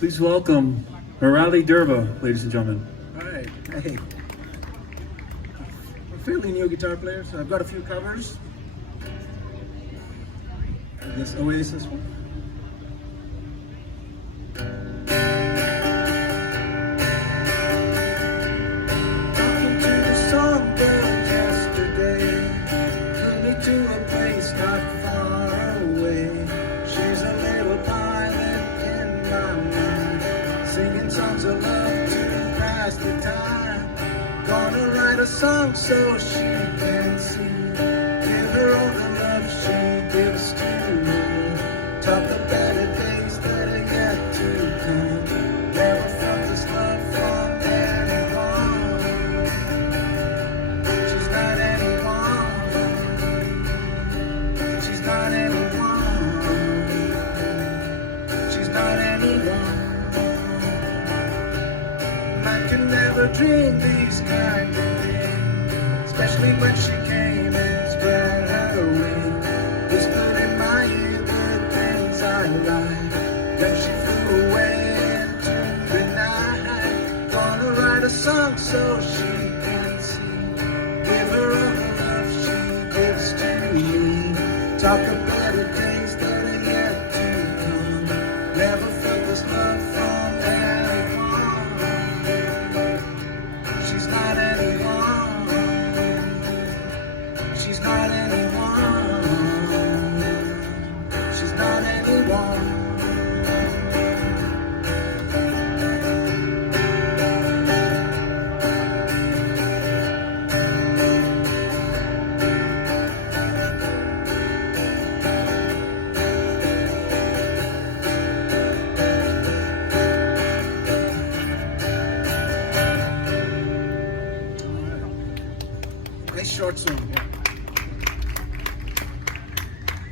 Please welcome Murali Durba, ladies and gentlemen. All right, hey. I'm a fairly new guitar player, so I've got a few covers. This Oasis one. Talking to the songbird yesterday, took me to a place not far away. She's a little pilot in my mind, singing songs of love to pass the time. Gonna write a song so she can see, give her all the love she gives to me. Talk the better days that are yet to come. Never felt this love from anyone. She's not anyone. She's not anyone. She's not anyone. I can never dream these kind of things, especially when she came and spread her wings, whispered in my ear the things I like. Then she flew away into the night. Gonna write a song so she can see, give her all the love she gives to me. Talk of better days that are yet to come. Never felt this love from anyone. She's not anyone. She's not anyone. She's not anyone. Nice short song.